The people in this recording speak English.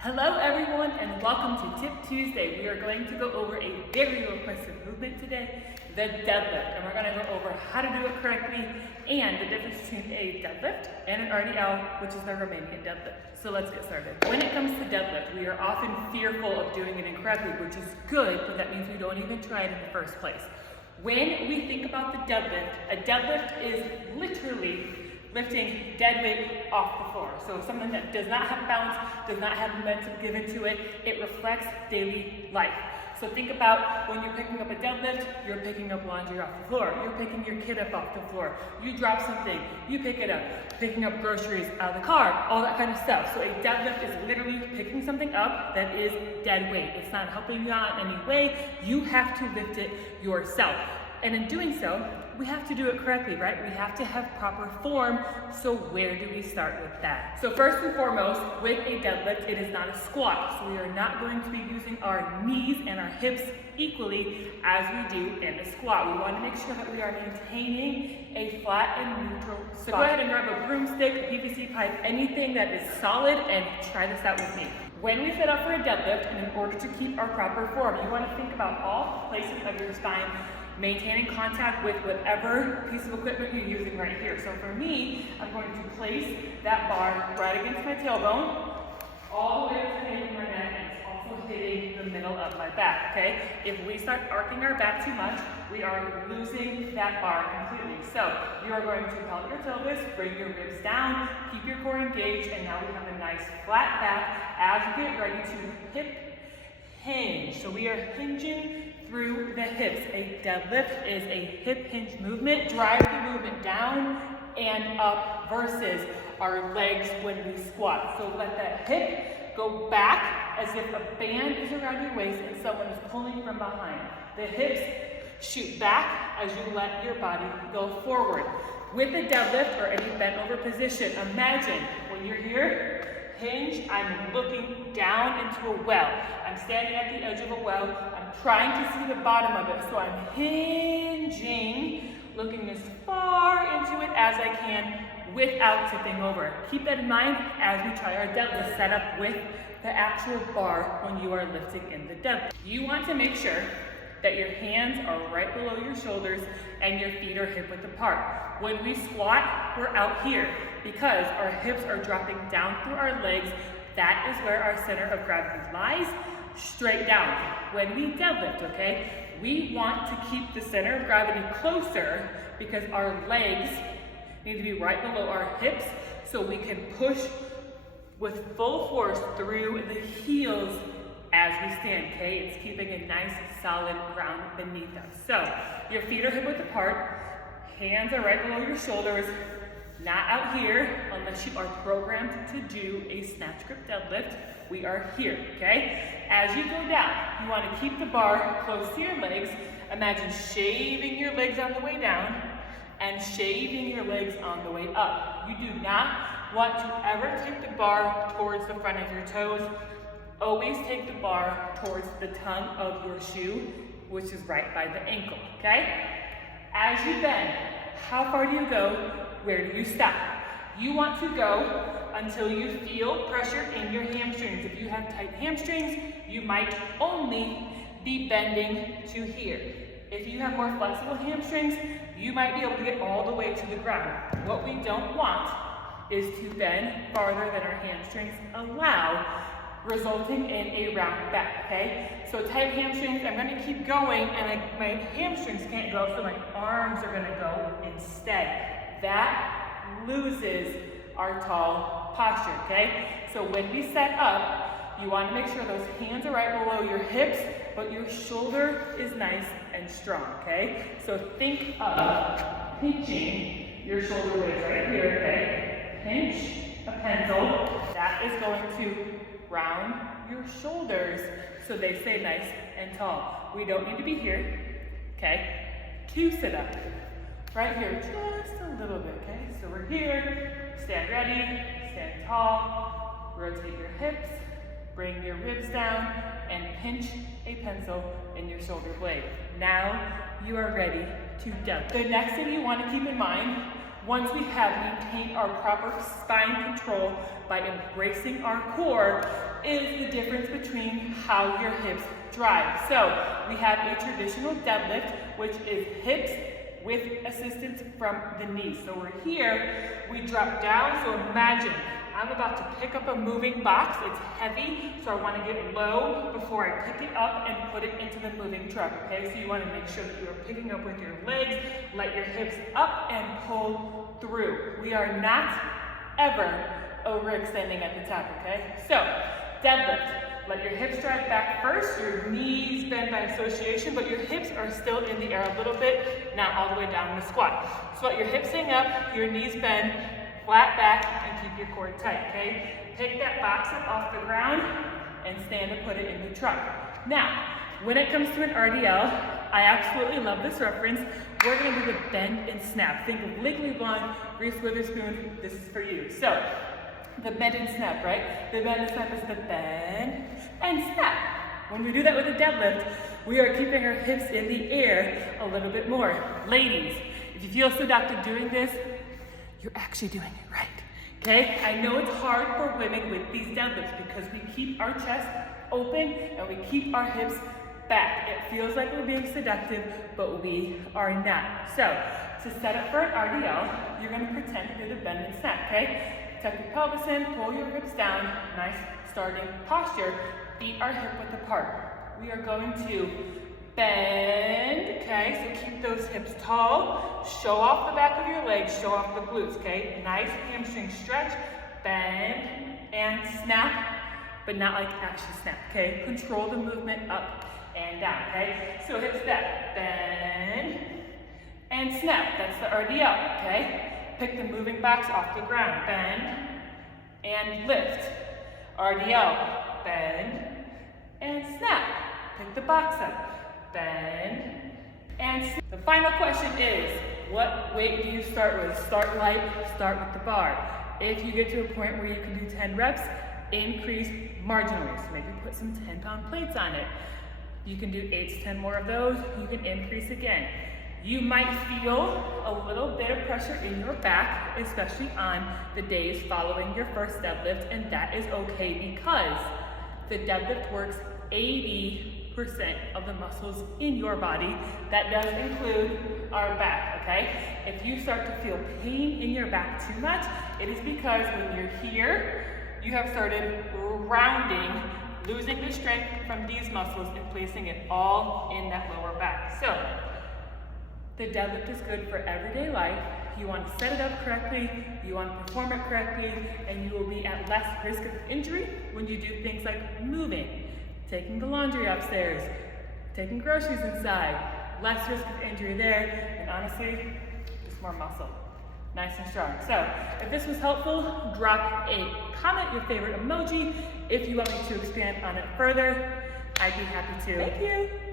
Hello everyone and welcome to Tip Tuesday. We are going to go over a very requested movement today, the deadlift. And we're going to go over how to do it correctly and the difference between a deadlift and an RDL, which is the Romanian deadlift. So let's get started. When it comes to deadlift, we are often fearful of doing it incorrectly, which is good, but that means we don't even try it in the first place. When we think about the deadlift, a deadlift is literally lifting dead weight off the floor. So something that does not have balance, does not have momentum given to it, it reflects daily life. So think about when you're picking up a deadlift, you're picking up laundry off the floor, you're picking your kid up off the floor, you drop something, you pick it up, picking up groceries out of the car, all that kind of stuff. So a deadlift is literally picking something up that is dead weight. It's not helping you out in any way, you have to lift it yourself. And in doing so, we have to do it correctly, right? We have to have proper form, so where do we start with that? So first and foremost, with a deadlift, it is not a squat. So we are not going to be using our knees and our hips equally as we do in a squat. We want to make sure that we are maintaining a flat and neutral spot. So go ahead and grab a broomstick, a PVC pipe, anything that is solid, and try this out with me. When we set up for a deadlift, and in order to keep our proper form, you want to think about all places of your spine maintaining contact with whatever piece of equipment you're using right here. So for me, I'm going to place that bar right against my tailbone, all the way up to hitting my neck, and it's also hitting the middle of my back, okay? If we start arcing our back too much, we are losing that bar completely. So you are going to pelt your pelvis, bring your ribs down, keep your core engaged, and now we have a nice flat back as we get ready to hip hinge. So we are hinging through the hips. A deadlift is a hip hinge movement. Drive the movement down and up versus our legs when we squat. So let that hip go back as if a band is around your waist and someone is pulling from behind. The hips shoot back as you let your body go forward. With a deadlift or any bent over position, imagine when you're here, hinge, I'm looking down into a well. I'm standing at the edge of a well. I'm trying to see the bottom of it. So I'm hinging, looking as far into it as I can without tipping over. Keep that in mind as we try our deadlift setup with the actual bar when you are lifting in the deadlift. You want to make sure that your hands are right below your shoulders and your feet are hip width apart. When we squat, we're out here because our hips are dropping down through our legs. That is where our center of gravity lies, straight down. When we deadlift, okay, we want to keep the center of gravity closer because our legs need to be right below our hips so we can push with full force through the heels as we stand, okay? It's keeping a nice solid ground beneath us. So your feet are hip width apart, hands are right below your shoulders, not out here unless you are programmed to do a snatch grip deadlift. We are here, okay? As you go down, you want to keep the bar close to your legs. Imagine shaving your legs on the way down and shaving your legs on the way up. You do not want to ever take the bar towards the front of your toes. Always take the bar towards the tongue of your shoe, which is right by the ankle, okay? As you bend, how far do you go? Where do you stop? You want to go until you feel pressure in your hamstrings. If you have tight hamstrings, you might only be bending to here. If you have more flexible hamstrings, you might be able to get all the way to the ground. What we don't want is to bend farther than our hamstrings allow, resulting in a round back, okay? So tight hamstrings, I'm gonna keep going and my hamstrings can't go, so my arms are gonna go instead. That loses our tall posture, okay? So when we set up, you wanna make sure those hands are right below your hips, but your shoulder is nice and strong, okay? So think of pinching your shoulder blades right here, okay? Pinch a pencil. That is going to round your shoulders so they stay nice and tall. We don't need to be here, okay? To sit up. Right here, just a little bit, okay? So we're here, stand ready, stand tall, rotate your hips, bring your ribs down, and pinch a pencil in your shoulder blade. Now you are ready to deadlift. The next thing you want to keep in mind, once we have maintained our proper spine control by embracing our core, is the difference between how your hips drive. So we have a traditional deadlift, which is hips with assistance from the knees. So we're here, we drop down, so imagine I'm about to pick up a moving box. It's heavy, so I want to get low before I pick it up and put it into the moving truck, okay? So you want to make sure that you are picking up with your legs, let your hips up and pull through. We are not ever overextending at the top, okay? So, deadlift. Let your hips drive back first, your knees bend by association, but your hips are still in the air a little bit, not all the way down in the squat. So let your hips hang up, your knees bend, flat back, and keep your core tight, okay? Pick that box up off the ground and stand and put it in the truck. Now, when it comes to an RDL, I absolutely love this reference. We're gonna do the bend and snap. Think of Legally Blonde, Reese Witherspoon, this is for you. So, the bend and snap, right? The bend and snap is the bend and snap. When we do that with a deadlift, we are keeping our hips in the air a little bit more. Ladies, if you feel seductive doing this, you're actually doing it right, okay? I know it's hard for women with these deadlifts because we keep our chest open and we keep our hips back. It feels like we're being seductive, but we are not. So, to set up for an RDL, you're gonna pretend to do the bend and snap, okay? Tuck your pelvis in, pull your hips down, nice starting posture. Feet are hip width apart. We are going to bend, okay? So keep those hips tall. Show off the back of your legs, show off the glutes, okay? Nice hamstring stretch, bend and snap, but not like actually snap, okay? Control the movement up and down, okay? So hips back, bend and snap. That's the RDL, okay? Pick the moving box off the ground, bend and lift. RDL, bend and snap. Pick the box up, bend and snap. The final question is, what weight do you start with? Start light, start with the bar. If you get to a point where you can do 10 reps, increase marginally. So maybe put some 10-pound plates on it. You can do 8 to 10 more of those, you can increase again. You might feel a little bit of pressure in your back, especially on the days following your first deadlift, and that is okay because the deadlift works 80% of the muscles in your body. That does include our back, okay? If you start to feel pain in your back too much, it is because when you're here, you have started rounding, losing the strength from these muscles and placing it all in that lower back. So, the deadlift is good for everyday life. You want to set it up correctly, you want to perform it correctly, and you will be at less risk of injury when you do things like moving, taking the laundry upstairs, taking groceries inside. Less risk of injury there, and honestly, just more muscle. Nice and strong. So, if this was helpful, drop a comment, your favorite emoji. If you want me to expand on it further, I'd be happy to. Thank you.